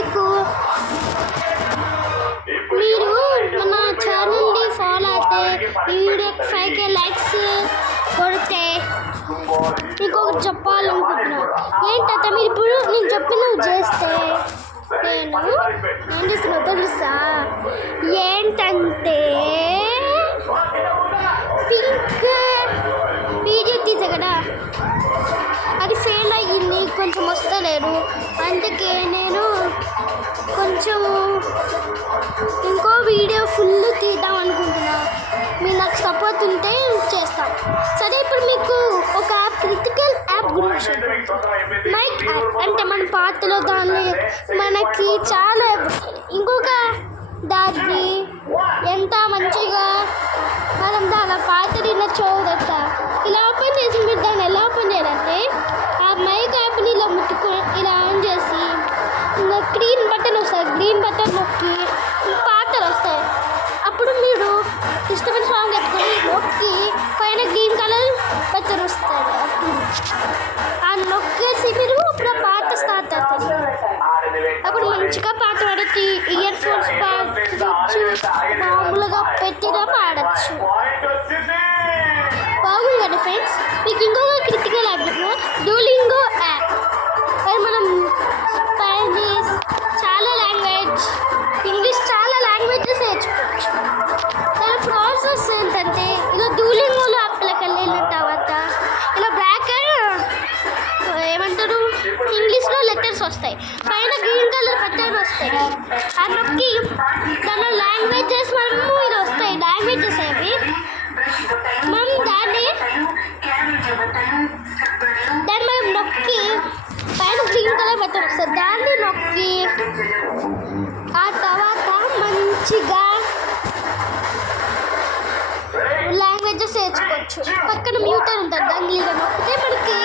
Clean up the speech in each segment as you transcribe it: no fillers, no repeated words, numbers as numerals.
మీకు మీరు మన ఛానల్ని ఫాలో అయితే ఈ వీడియోకి 5K లైక్స్ కొడితే మీకు ఒకటి చెప్పాలనుకుంటున్నాను. ఏంటంటే మీరు ఇప్పుడు నేను చెప్పినవి చేస్తే నేను ఏం చేస్తున్నా తెలుసా? ఏంటంటే పింక్ వీడియో తీసా కదా, అది ఫెయిల్ అయ్యింది, కొంచెం వస్తలేరు. అందుకే నేను కొంచెం ఇంకో వీడియో ఫుల్ తీద్దాం అనుకుంటున్నా. మీరు నాకు సపోర్ట్ ఉంటే చేస్తాం. సరే, ఇప్పుడు మీకు ఒక క్రిటికల్ యాప్ గురించి, మైక్ యాప్ అంటే మన పాటలో దాన్ని మనకి చాలా ఇంకొక దాన్ని ఎంత మంచిగా మనం దాని పాటని ఇలా చూడట. ఇలా ఓపెన్ చేసి మీరు దాన్ని ఎలా ఓపెన్ చేయాలంటే ఆ మైక్ యాప్ని ఇలా ఇలా ఆన్ చేసి గ్రీన్ బటన్ వస్తుంది, గ్రీన్ బటన్ నొక్కి పాటలు వస్తాయి. అప్పుడు మీరు ఇష్టమైన సాంగ్ ఎత్తుకొని నొక్కి పైన గ్రీన్ కలర్ బటన్ వస్తుంది. ఆ నొక్కేసి మీరు అప్పుడు ఆ పాట స్టార్ట్ అవుతుంది. అప్పుడు మంచిగా పాట పాడచ్చు, ఇయర్ ఫోన్స్ మామూలుగా పెట్టినా పాడచ్చు. బాగుంది కదా ఫ్రెండ్స్. మీకు ఇంకొక క్రిటికల్ యాప్ డూలింగో యాప్. మనం స్పానిష్ చాలా లాంగ్వేజ్, ఇంగ్లీష్ చాలా లాంగ్వేజెస్ నేర్చుకోవచ్చు. దాని ప్రాసెస్ ఏంటంటే ఇలా డూలింగోలో అప్లకి వెళ్ళిన తర్వాత ఇలా బ్లాక్ ఏమంటారు ఇంగ్లీష్లో లెటర్స్ వస్తాయి, పైన గ్రీన్ కలర్ బటన్ వస్తాయి. ఆ నొక్కి దానిలో లాంగ్వేజెస్ మనము ఇది వస్తాయి, లాంగ్వేజెస్ అవి మనం దాన్ని మనం నొక్కి పైన గ్రీన్ కలర్ బటన్ వస్తుంది, దాన్ని నొక్కి ఆ తర్వాత మంచిగా లాంగ్వేజెస్ నేర్చుకోవచ్చు. పక్కన మ్యూటర్ ఉంటుంది, దాన్ని ఇలా నొక్కితే మనకి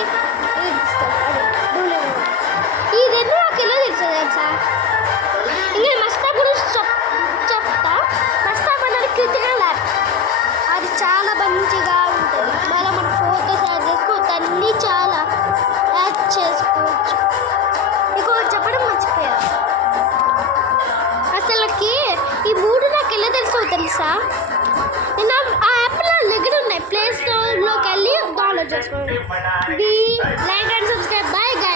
ఈ రెండు నాకు ఎలా తెలుసు తెలుసా? ఇంకా మస్తా గురించి చెప్తా. మస్తా అనేది క్రిటికల్ యాప్. అది చాలా మంచిగా ఉంటుంది. మళ్ళీ మన ఫోటోస్ యాడ్ చేసుకోవచ్చు, అన్నీ చాలా యాడ్ చేసుకోవచ్చు. ఇంకో చెప్పడం మర్చిపోయా, అసలుకి ఈ మూడు నాకు ఎలా తెలుసా? నేను ఆ యాప్లో దగ్గర ఉన్నాయి, ప్లే స్టోర్లోకి వెళ్ళి డౌన్లోడ్ చేసుకోండి. Like and subscribe. Bye guys.